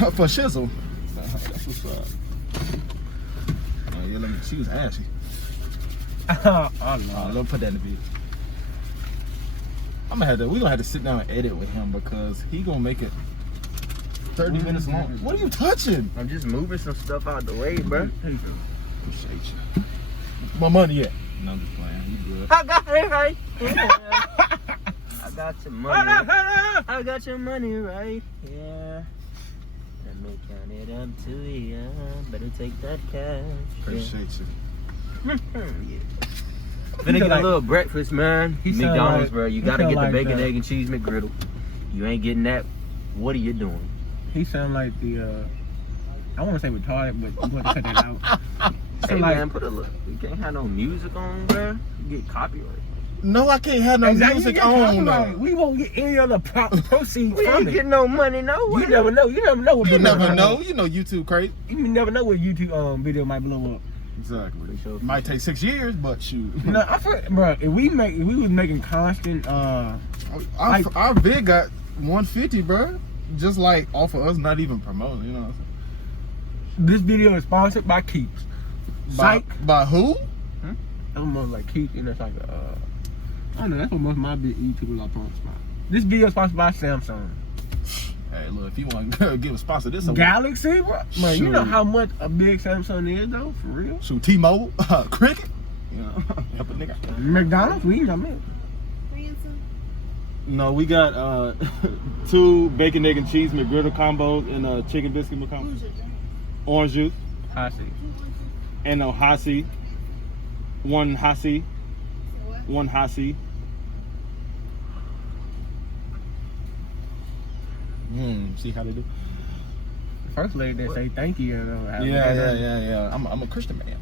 For shizzle. That's what's up. Oh yeah, she was ashy. Oh no. Don't put that in the video. We gonna have to sit down and edit with him because he gonna make it 30 minutes long. What are you touching? I'm just moving some stuff out the way, bro. Appreciate you. My money yet? No, I'm just playing. You good? I got it right. I got your money. I got your money right. Yeah. Let me count it up to you. Better take that cash. Appreciate you. Yeah. Gonna get a little breakfast, man. McDonald's, bro. You gotta get the bacon, egg, and cheese McGriddle. You ain't getting that. What are you doing? He sound like the I want to say retarded, but I'm going to cut that out. Hey man, put a look. You can't have no music on, bro. You get copyright. No, I can't have no music on. No. We won't get any other proceeds we from ain't it. Get no money, no way. You never know. You never know what. You never know. You know YouTube crazy. You never know what YouTube video might blow up. Exactly. It might take 6 years, but shoot. No, I feel, bro. If we was making constant, our vid got 150, bro. Just like off of us not even promoting, you know what I'm saying? This video is sponsored by Keeps. By who? Almost like Keeps, and it's like I don't know. That's what most of my big YouTubers are sponsored by. This video is sponsored by Samsung. Hey, look, if you want to give a sponsor this, Galaxy, bro. Man, you know how much a big Samsung is, though, for real. Shoot, T-Mobile, Cricket, you know, help a nigga. McDonald's, we got me. No, we got 2 bacon, egg, and cheese McGriddle combos and a chicken biscuit combo. Orange juice. Hasi. And no Hasi. 1 Hasi. 1 Hasi. See how they do? First lady, they say thank you. Yeah. I'm a Christian man.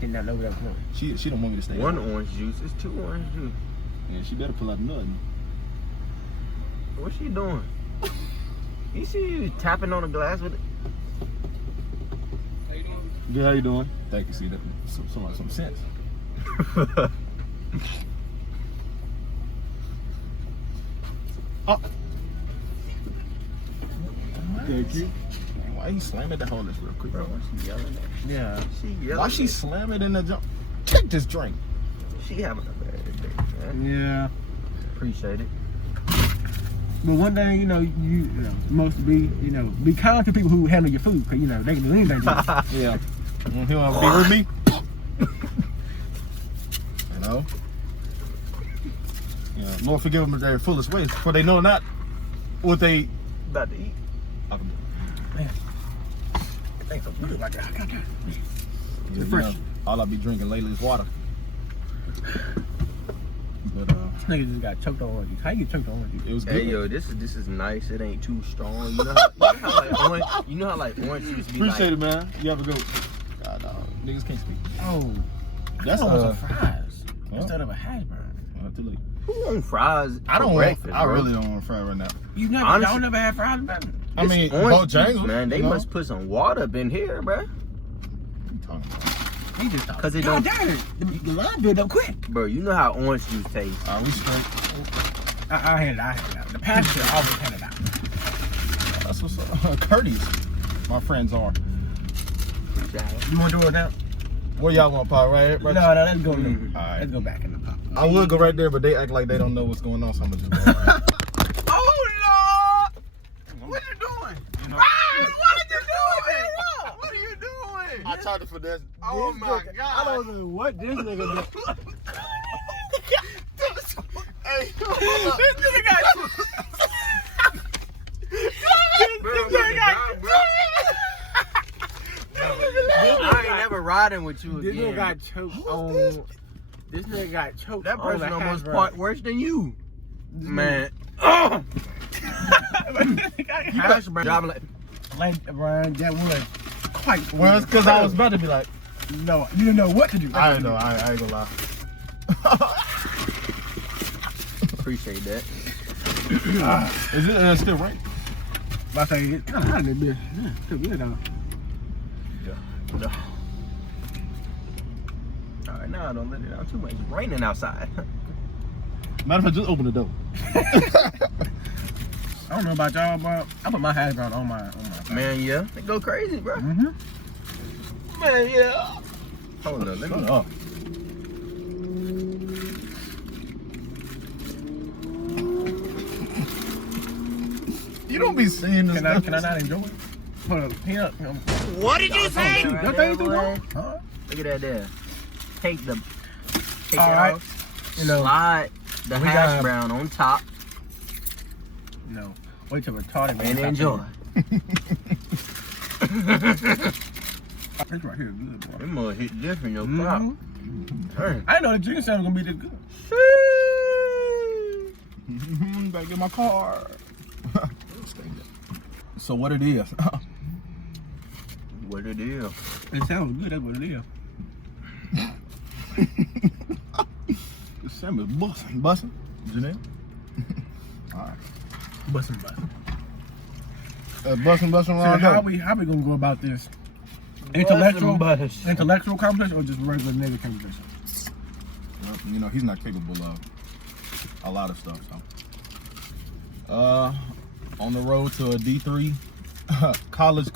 Did not know what I was doing. She don't want me to stay. 1 orange juice. It's 2 orange juice. Yeah, she better pull out nothing. What's she doing? You see you tapping on the glass with it? How you doing? Good, how you doing? Thank you. See that some sense. Oh. Thank you. Why you slamming the hole this real quick? Bro, why she yelling at? Yeah. She yelling. Why she slamming in the jump? Take this drink. She having a bad day, man. Yeah. Appreciate it. But one thing, you know, most be kind to people who handle your food, cause they can do anything to you. Yeah. You want to be with me? You know. Yeah. Lord forgive them their foolish ways, for they know not what they about to eat. Man, thanks so good like that. It's fresh. All I be drinking lately is water. But this nigga just got choked on orange juice. How you get choked on orange juice? It was good. Hey yo, this is nice. It ain't too strong. You know how like orange juice be Appreciate like. it, man. You have a good one. God, no. Niggas can't speak. Oh, That's some fries instead of a hash brown. Too late. Who want fries? I don't breakfast, want. I bro? really don't want fries right now. Y'all never had fries, man. I mean, orange juice, Bojangles, man. They must put some water up in here, bro. What you talking about? He just thought. Cause it don't. The line build up quick. Bro, you know how orange juice tastes. We straight. I hand it out. The passenger always hand it out. That's what's up. Courteous. My friends are. You want to do it now? Where y'all want to pop right here? No, let's go. All right. Let's go back in the pop. I would go right there, but they act like they don't know what's going on, so I'm gonna just go right. Oh Lord! What you doing? What are you doing? What are you doing? I tried to finesse. Oh my God! I don't know what this nigga did. Hey, This nigga got. I ain't never riding with you This again. nigga got choked on. This nigga got choked. That on person the almost hash part worse than you, man. brown. Hash brown. Driving like Brian, that was quite. well, it's because I was about to be like, No, you didn't know what to do. I didn't know. I ain't gonna lie. appreciate that. Is it still right? I say it's kind of hot in this bitch. Yeah, still good though. No. All right, now don't let it out too much. It's raining outside. Matter of fact, just open the door. I don't know about y'all, but I put my hash brown on my. Man, yeah. They go crazy, bro. Mm-hmm. Man, yeah. Hold on, let me. up. You don't be saying this. Can I not enjoy it? Hold up, What did you say? Right That there, thing too boy. long? Huh? Look at that there. Take All it right. off. You know, Slide the we hash got- brown on top no. Wait till retarded man. and enjoy. This right here is good, boy. It must hit different in your Mhm. crop. Dang. I didn't know the chicken sandwich was gonna be this good. Better get my car. So what it is? What it is? It sounds good. That's what it is. The salmon busting. Janelle. All right. Bustin'. Busting So around. how we gonna go about this? Intellectual conversation or just regular nigga conversation? You know, he's not capable of a lot of stuff. So, on the road to a D3 college,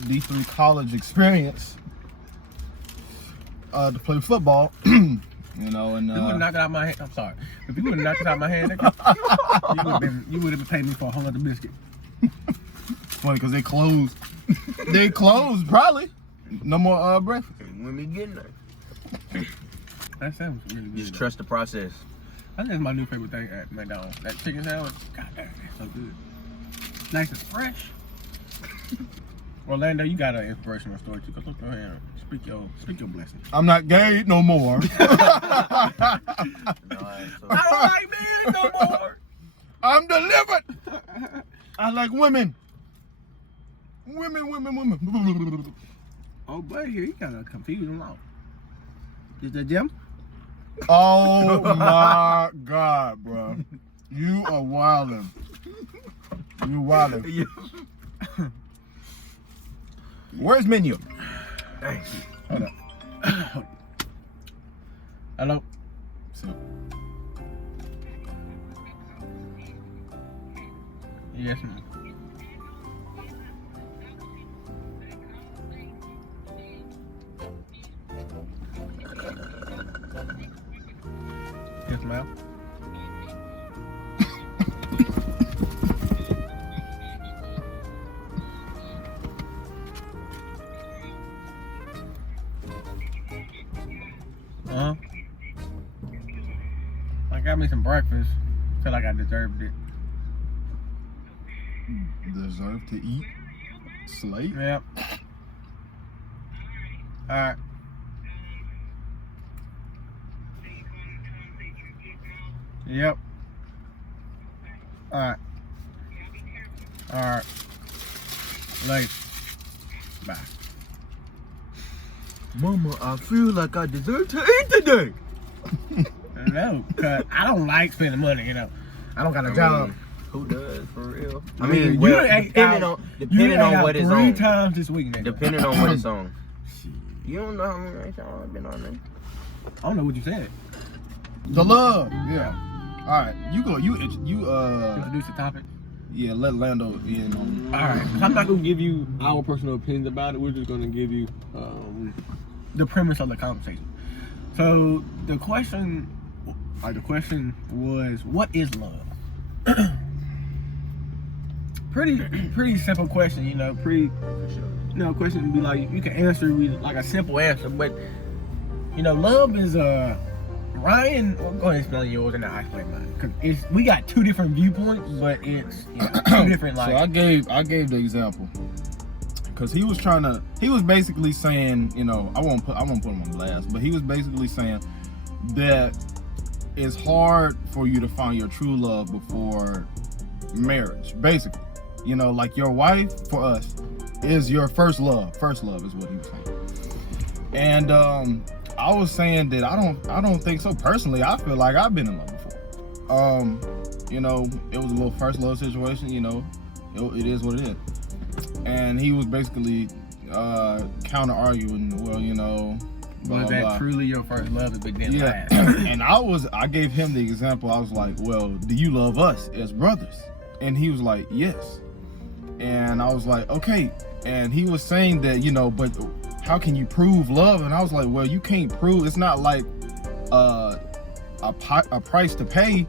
D3 college experience to play football. You know, and If you would have knocked it out my hand, I'm sorry. If you would have knocked it out my hand, nigga, you would have paid me for a whole other biscuit. funny because they closed. They closed probably. No more breakfast. When we getting there, That sounds really good. just trust the process. I think that's my new favorite thing at McDonald's. That chicken sandwich, god damn, that's so good. Nice and fresh. Orlando, you got an inspirational story too. Go ahead, speak your blessing. I'm not gay no more. Alright, so I don't like men no more. I'm delivered. I like women. Women. Oh, buddy, here you kind of confused him out. Is that Jim? Oh my God, bro. You are wildin'. You wildin'. Where's menu? Dang. Hold up. Hello? So, Yes, ma'am. Yes, ma'am. I got me some breakfast. Feel like I deserved it. deserve to eat. Slave. Yep. Alright. Yep. Alright. Alright. Late. Bye. Mama, I feel like I deserve to eat today. No, cause I don't like spending money, you know. I don't got a job. Who does, for real? I You mean, done well, ate depending out- on depending on what it's 3 on. times this week, nigga. Depending on what it's on. You don't know how many nights I've been on there. I don't know what you said. The love. Yeah. All right, you go. You Introduce the topic. yeah. Let Lando in on. All right. I'm not gonna give you our personal opinions about it. We're just gonna give you The premise of the conversation. So the question was, what is love? pretty simple question, you know. Question would be like, you can answer with like a simple answer, but you know, love is Ryan, well, go ahead and explain yours and I explain mine. Cause we got two different viewpoints, but it's two different like. So I gave the example because he was basically saying, you know, I won't put him on blast, but he was basically saying that it's hard for you to find your true love before marriage. Basically, you know, like your wife for us is your first love. First love is what he was saying. And I was saying that I don't think so. Personally, I feel like I've been in love before. You know, it was a little first love situation. You know, it is what it is. And he was basically counter arguing. Well, you know, blah, Was that blah. truly your first love if it didn't Yeah, last? and I gave him the example. I was like, well, do you love us as brothers? And he was like, yes. And I was like, okay. And he was saying that, you know, but how can you prove love? And I was like, well, you can't prove. It's not like a price to pay.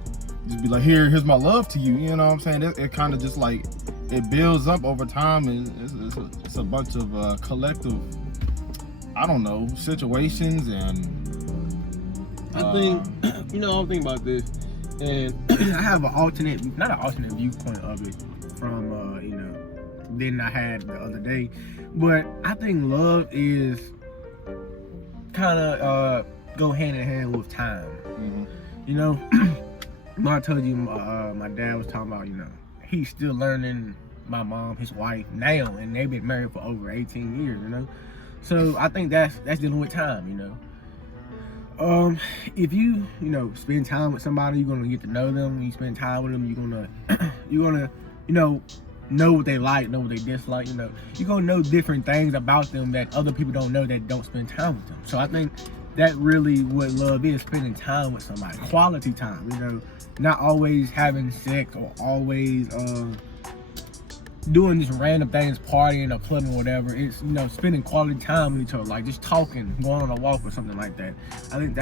Just be like, here's my love to you. You know what I'm saying? It kind of just like, it builds up over time. It's a bunch of collective, I don't know, situations and I think, you know, I'm thinking about this, and I have not an alternate viewpoint of it from, you know, than I had the other day. But I think love is kind of go hand in hand with time. Mhm. You know, when I told you my dad was talking about, you know, he's still learning my mom, his wife now, and they've been married for over 18 years, you know. So I think that's dealing with time, you know. If you spend time with somebody, you're gonna get to know them. When you spend time with them, you're gonna know what they like, know what they dislike. You know, you're gonna know different things about them that other people don't know that don't spend time with them. So I think that really what love is, spending time with somebody, quality time. You know, not always having sex or always doing just random things, partying or clubbing or whatever. It's, you know, spending quality time with each other, like just talking, going on a walk or something like that. I think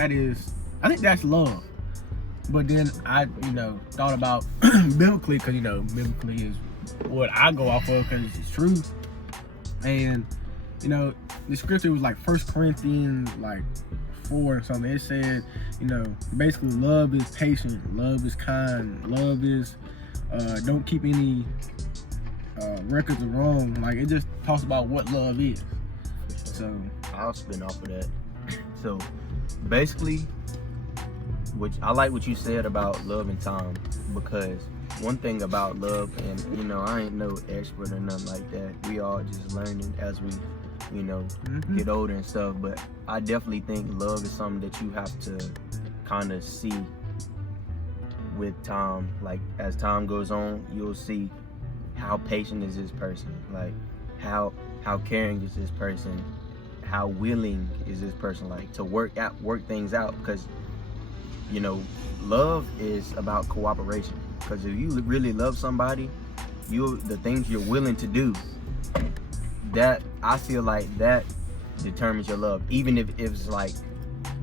that's love. But then I, thought about biblically, because, biblically is what I go off of because it's true. And, the scripture was like 1 Corinthians, like 4 or something. It said, basically love is patient, love is kind, love is, don't keep any records of wrong. Like, it just talks about what love is. So I'll spin off of that. So basically, I like what you said about love and time, because one thing about love, and I ain't no expert or nothing like that. We all just learning as we, get older and stuff. But I definitely think love is something that you have to kind of see with time. Like, as time goes on, you'll see how patient is this person, like how caring is this person, how willing is this person, like, to work things out. Because love is about cooperation. Because if you really love somebody, the things you're willing to do, that I feel like that determines your love. Even if it's like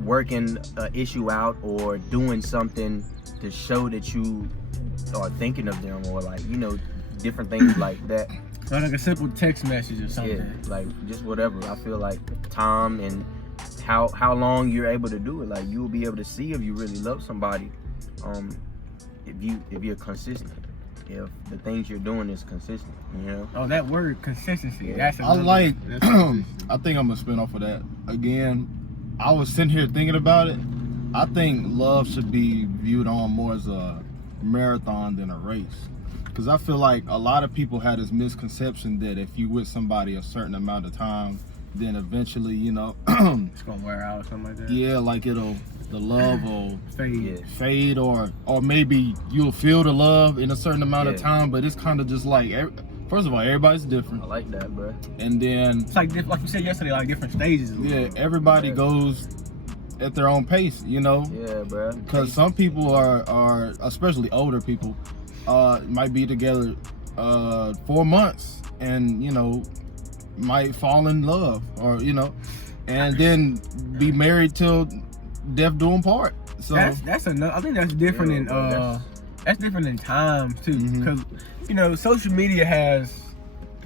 working an issue out or doing something to show that you are thinking of them, or like different things like that. or like a simple text message or something. Yeah, like just whatever. I feel like time and how long you're able to do it. Like, you'll be able to see if you really love somebody, if you're consistent. If the things you're doing is consistent, Oh, that word, consistency. Yeah. That's I like, I think I'm gonna spin off of that. Again, I was sitting here thinking about it. I think love should be viewed on more as a marathon than a race. Because I feel like a lot of people had this misconception that if you with somebody a certain amount of time, then eventually, it's gonna wear out or something like that. yeah, like the love will Fade. fade, or maybe you'll feel the love in a certain amount of time, but it's kind of just like, first of all, everybody's different. I like that, bro. And then, It's like you said yesterday, like different stages. yeah, everybody goes at their own pace, Yeah, bro. Because some people are, especially older people, might be together 4 months and, might fall in love, or, and then be married till death do 'em part. So that's another. I think that's different Yeah, in bro, that's different in time too, Mhm. because social media has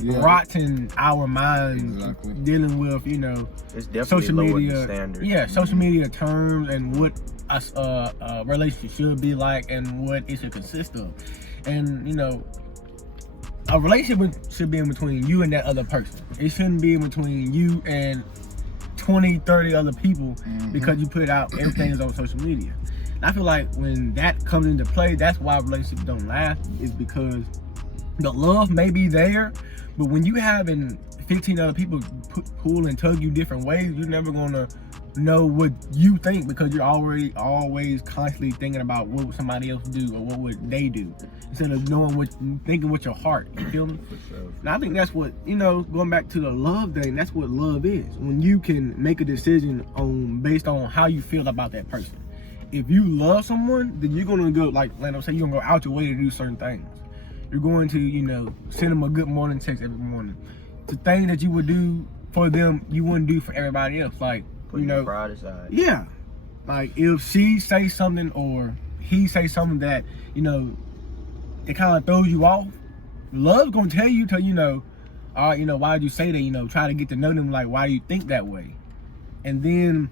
yeah, rotten our minds Exactly. dealing with It's definitely social lowered media the standard. Yeah, social media terms and what a relationship should be like and what it should consist of. And a relationship should be in between you and that other person. It shouldn't be in between you and 20, 30 other people because you put out everything is on social media. And I feel like when that comes into play, that's why relationships don't last, is because the love may be there, but when you having 15 other people pull and tug you different ways, you're never gonna know what you think because you're already always constantly thinking about what would somebody else do or what would they do instead of thinking with your heart. You feel me? And I think that's what, going back to the love thing, that's what love is. When you can make a decision based on how you feel about that person. If you love someone, then you're gonna go, like Lando said, you're gonna go out your way to do certain things. You're going to, send them a good morning text every morning. The thing that you would do for them, you wouldn't do for everybody else. Like, Putting your pride aside. Yeah. Like if she say something or he say something that, it kind of throws you off, love's gonna tell you, all right, why did you say that? Try to get to know them, like, why do you think that way? And then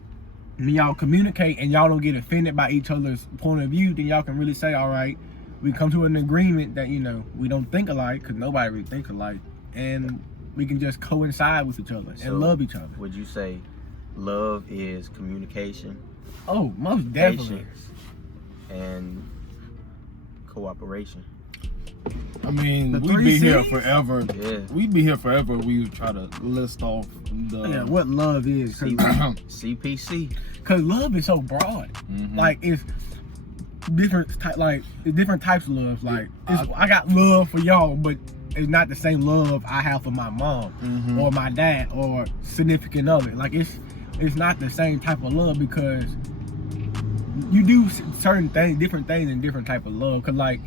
when y'all communicate and y'all don't get offended by each other's point of view, then y'all can really say, all right, we come to an agreement that, we don't think alike, because nobody really thinks alike, and we can just coincide with each other and love each other. Would you say love is communication? Oh, most definitely. Patience, and cooperation. I mean, The we'd three be here Cs? forever. Yeah. We'd be here forever. We would try to list off What love is. CPC. Because love is so broad. Mhm. Like, it's different types of love. Like, I got love for y'all, but it's not the same love I have for my mom or my dad or significant other. Like, it's not the same type of love because you do certain things, different things in different type of love. Cause like,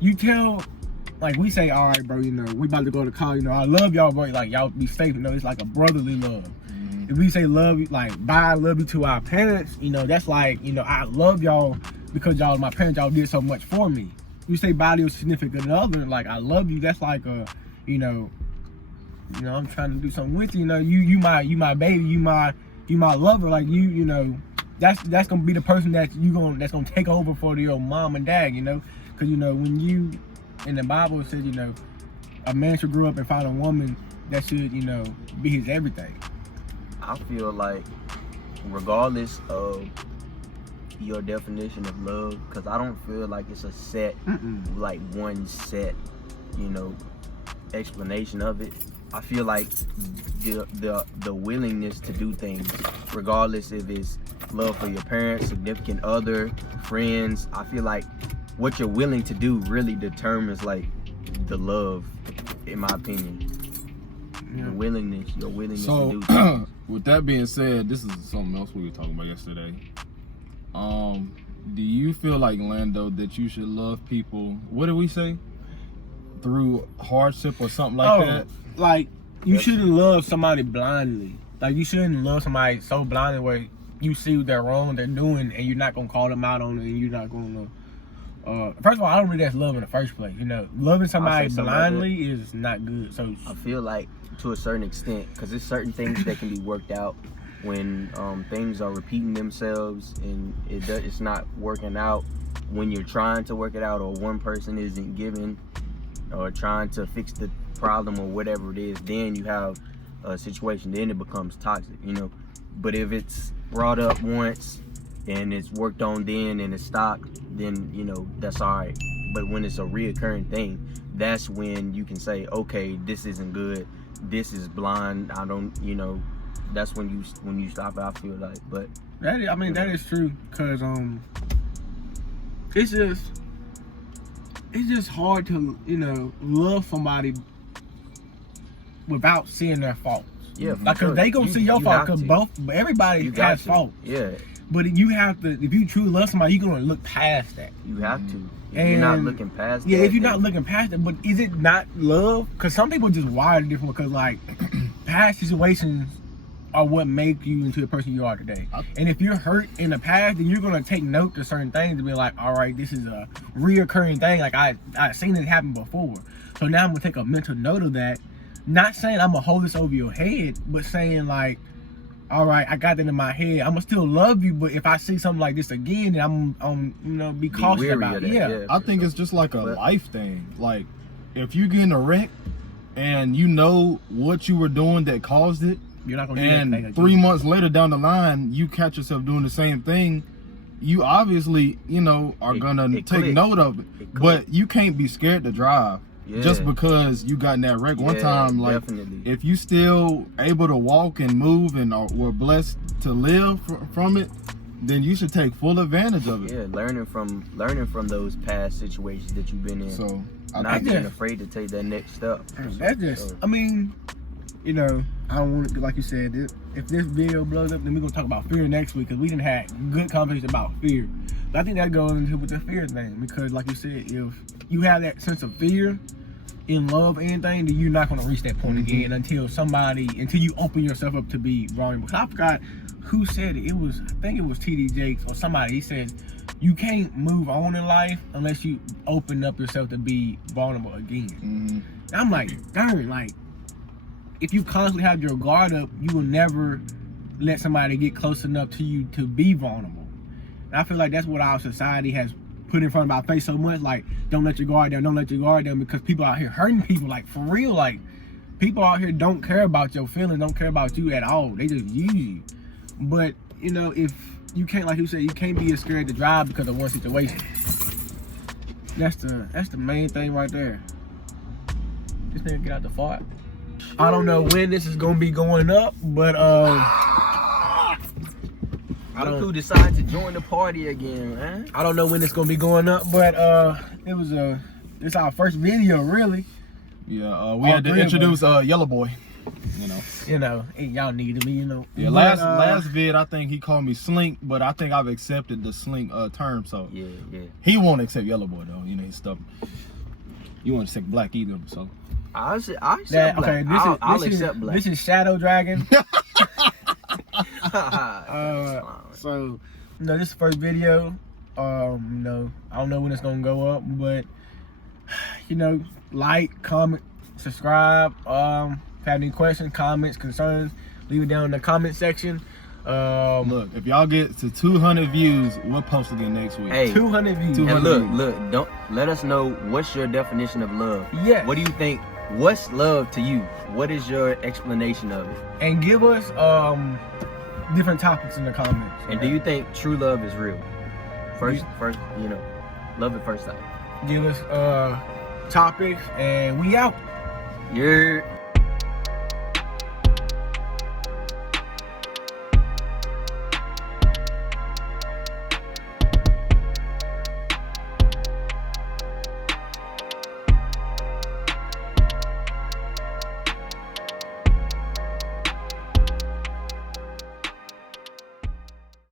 you tell, like we say, all right, bro, we about to go to college, I love y'all, bro, like y'all be safe, it's like a brotherly love. If we say love you, like bye, I love you to our parents, that's like, I love y'all because y'all are my parents, y'all did so much for me. You say bye to your significant other, like I love you, that's like a, I'm trying to do something with you, you my baby, you my lover, like that's gonna be the person that's gonna take over for your mom and dad, because when you in the Bible it says, a man should grow up and find a woman that should, be his everything. I feel like regardless of your definition of love, because I don't feel like it's a set, like one set, explanation of it. I feel like the willingness to do things, regardless if it's love for your parents, significant other, friends, I feel like what you're willing to do really determines like the love, in my opinion. Yeah. Your willingness to do So, things. with that being said, this is something else we were talking about yesterday. Do you feel like, Lando, that you should love people, what did we say? Through hardship or something like that? Like, you shouldn't love somebody blindly. Like, you shouldn't love somebody so blindly where you see they're wrong, they're doing, and you're not going to call them out on it, and you're not going to... first of all, I don't really that's love in the first place. Loving somebody blindly is not good. So I feel like to a certain extent, because there's certain things that can be worked out when things are repeating themselves and it's not working out when you're trying to work it out, or one person isn't giving or trying to fix the problem or whatever it is. Then you have a situation. Then it becomes toxic. But if it's brought up once and it's worked on then and it's stopped, then that's all right. But when it's a reoccurring thing, that's when you can say, okay, this isn't good, this is blind, I don't, that's when you stop it, I feel like. But that is true, because it's just hard to love somebody without seeing their faults. Yeah, like, cause they gonna see your fault, because everybody has faults. Yeah. But you have to, if you truly love somebody, you're gonna look past that. You have to. If you're not looking past that. Yeah, if you're not looking past it, but is it not love? Because some people just wired different, because like past situations are what make you into the person you are today. And if you're hurt in the past, then you're gonna take note to certain things and be like, all right, this is a reoccurring thing. Like I've seen it happen before. So now I'm gonna take a mental note of that. Not saying I'm gonna hold this over your head, but saying like, all right, I got that in my head. I'm gonna still love you, but if I see something like this again, then I'm be cautious about it. Yeah. I think it's just like a life thing. Like, if you get in a wreck and you know what you were doing that caused it, you're not gonna do that thing again. 3 months later down the line, you catch yourself doing the same thing, you obviously, are gonna take note of it. But you can't be scared to drive. just because you got in that wreck one Yeah, time. Like, definitely. if you still able to walk and move and were blessed to live from it, then you should take full advantage of it. Yeah, learning from those past situations that you've been in. So I not think being afraid to take that next step. That's just, I mean, you know, I don't want to, like you said, if this video blows up, then we're going to talk about fear next week, because we didn't have good conversation about fear. But I think that goes into with the fear thing, because like you said, if you have that sense of fear in love or anything, then you're not going to reach that point again until you open yourself up to be vulnerable. I forgot who said it. I think it was TD Jakes or somebody. He said, you can't move on in life unless you open up yourself to be vulnerable again. And I'm like, darn, like, if you constantly have your guard up, you will never let somebody get close enough to you to be vulnerable. And I feel like that's what our society has put in front of our face so much, like, don't let your guard down, don't let your guard down, because people out here hurting people, like, for real. Like, people out here don't care about your feelings, don't care about you at all. They just use you. But, you know, if you can't, like you said, you can't be as scared to drive because of one situation. That's the main thing right there. This nigga get out the fart. I don't know when this is gonna be going up, but Look who decided to join the party again, man. I don't know when it's gonna be going up, but it's our first video, really. Yeah, we had to introduce Yellow Boy. You know, y'all needed me, you know. Yeah, But, last vid, I think he called me Slink, but I think I've accepted the Slink term, so Yeah. he won't accept Yellow Boy though. You know, he's stubborn. You won't accept Black either, so. I accept black. Okay, I'll accept black. This is Shadow Dragon. Clown. So, you know, this is the first video. You know, I don't know when it's gonna go up, but you know, like, comment, subscribe. If you have any questions, comments, concerns, leave it down in the comment section. Look, if y'all get to 200 views, we'll post again next week. Hey, 200 views. 200 and look, don't let us know what's your definition of love. Yes. What do you think? What's love to you? What is your explanation of it? And give us different topics in the comments. And do you think true love is real? First, you know, love at first sight. Give us topics, and we out. You're